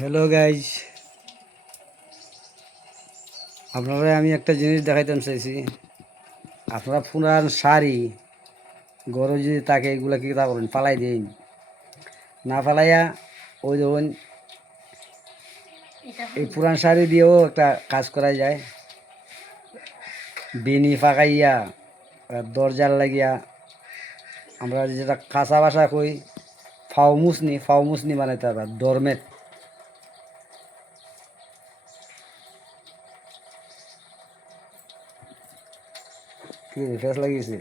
Hello guys, আপনারা আমি একটা জিনিস দেখাইতে চাইছি। আপনারা পুরান শাড়ি গরু যদি তাকে এগুলা কি তা করেন, পালাই দিন না পালাইয়া ওই ধরুন এই পুরান শাড়ি দিয়েও একটা কাজ করা যায়। বিনি ফাঁকাইয়া দরজার লাগিয়া আমরা যেটা কাঁচা বাসা কই ফাউমুসনি বানাইতে পারবা। ডরমেট কি ফেস লাগিয়েছে।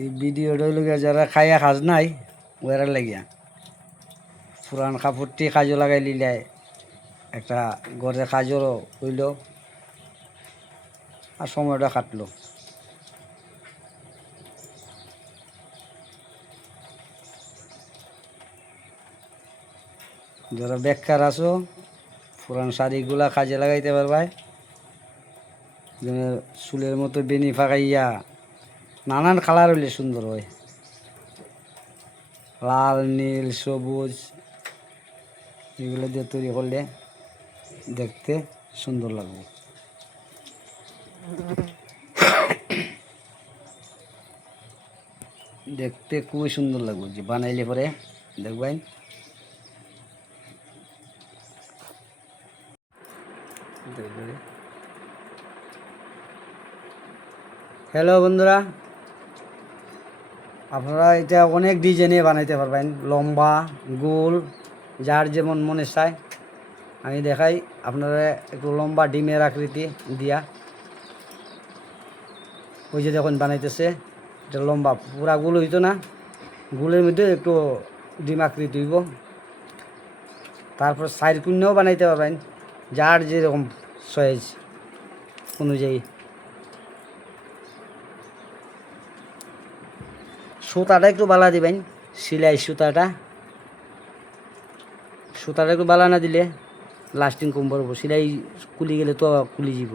এই ভিডিওটা লোক যারা খাইয়া খাজ নাই ওরা লাগিয়া পুরান কাপড়টি কাজও লাগাই লিলে একটা ঘরে কাজও হইল আর সময়টা কাটলো। যারা বেকার আছো পুরান শাড়িগুলা কাজে লাগাইতে পারবাই। চুলের মতো বেনি ফাঁকাইয়া নানান কালার হইলে সুন্দর হয়, লাল নীল সবুজ এগুলো দিয়ে তৈরি করলে দেখতে সুন্দর লাগবে। দেখতে খুবই সুন্দর লাগবে যে বানাইলে পরে দেখবেন। হ্যালো বন্ধুরা, আপনারা এটা অনেক ডিজাইনে বানাইতে পারবেন, লম্বা গোল যার যেমন মনে চায়। আমি দেখাই আপনারা একটু লম্বা ডিমের আকৃতি দিয়া, ওই যে দেখুন বানাইতেছে এটা লম্বা, পুরা গোল হইতো না, গোলের মধ্যে একটু ডিম আকৃতি হইব। তারপর সাইড কুন্যও বানাইতে পারবেন যার যেরকম সাইজ অনুযায়ী। সুতাটা একটু বালা দিবেন, সিলাই সুতাটা একটু বালা না দিলে লাস্টিং কম পড়ব, সিলাই কুলি গেলে তো কুলি যাব।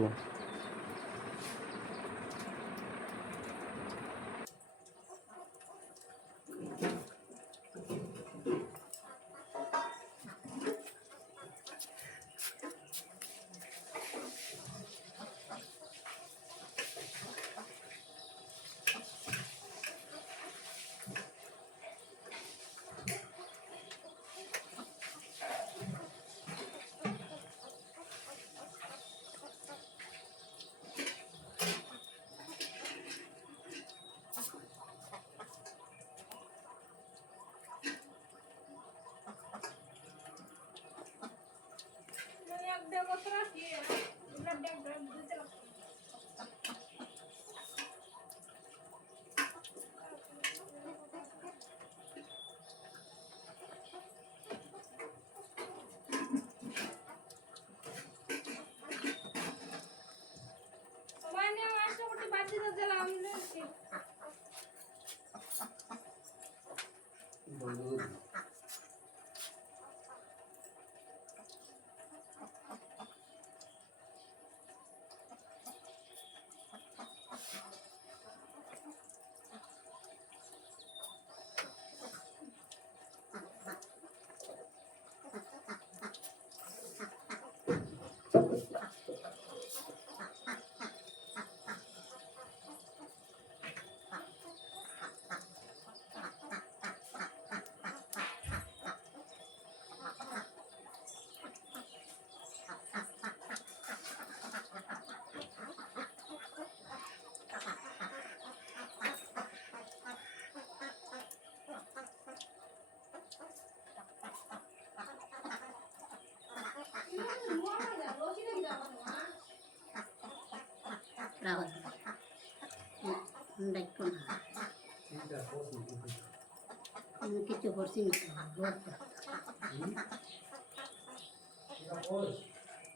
কিছু করছি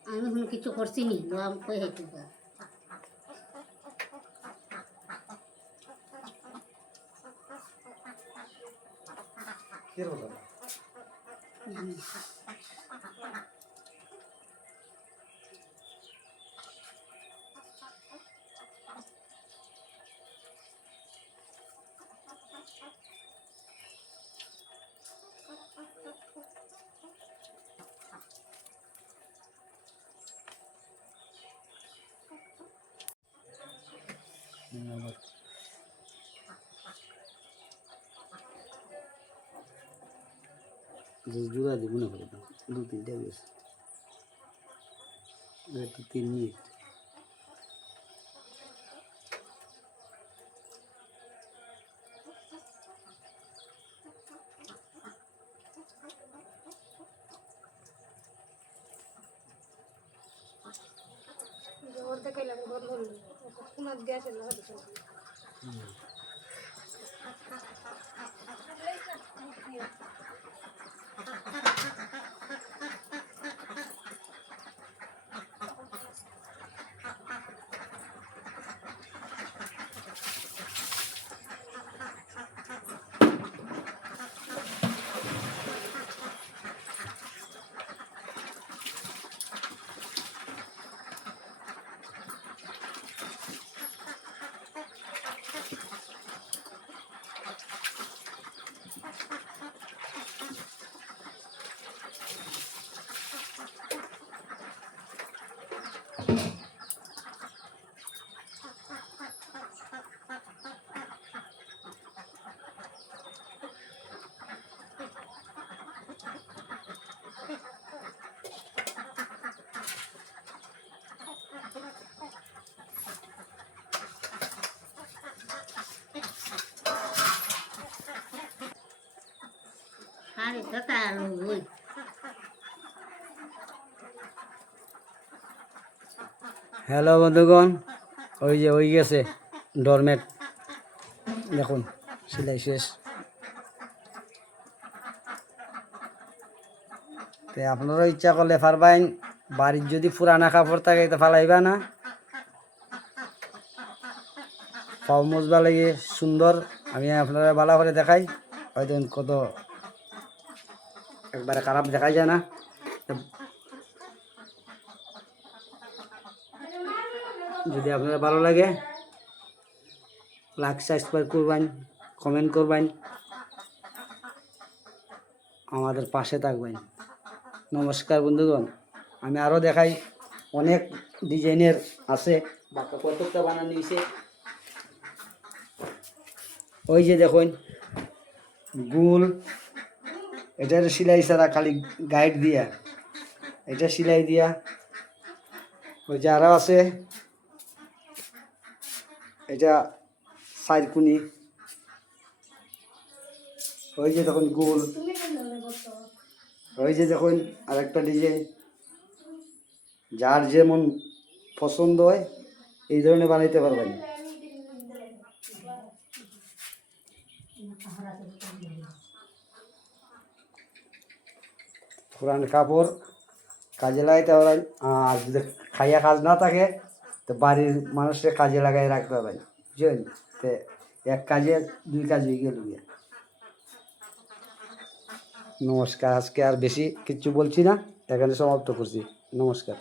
আমি এখন কিছু করছি নি কই হেঁটে জোড়া দিব না করে দাও 2-3টা গেছে 3 minute Hari itu tahu. Hello বন্ধুগণ, ওই গেছে ডরমেট, দেখুন সেলাই শেষ। তো আপনারা ইচ্ছা করলে পারবেন, বাড়ির যদি পুরানা কাপড় থাকে তো ফালাইবা না, পাও মজবা লাগে সুন্দর। আমি আপনারা ভালো করে দেখাই, হয়তো কত একবারে খারাপ দেখাই যায় না। যদি আপনারা ভালো লাগে লাইক সাবস্ক্রাইব করবেন, কমেন্ট করবেন, আমাদের পাশে থাকবেন। নমস্কার বন্ধুগণ, আমি আরও দেখাই, অনেক ডিজাইনের আছে, বাক্কা কতটা বানানো নিয়েছে। ওই যে দেখুন গুল, এটার সেলাই ছাড়া খালি গাইড দিয়া, এটা সেলাই দিয়া। ওই যে আরও আছে, এটা সাইরকুনি। ওই যে দেখুন গোল, ওই যে দেখুন আরেকটা ডিজাইন। যার যেমন পছন্দ হয় এই ধরনের বানাইতে পারবেন। পুরান কাপড় কাজে লাগাইতে পারেন। আর যদি খাইয়া কাজ না থাকে তো বাড়ির মানুষকে কাজে লাগাই রাখতে হবে, বুঝলেন? তো এক কাজে দুই কাজ হয়ে গেল গিয়া। নমস্কার, আজকে আর বেশি কিচ্ছু বলছি না, এখানে সমাপ্ত করছি। নমস্কার।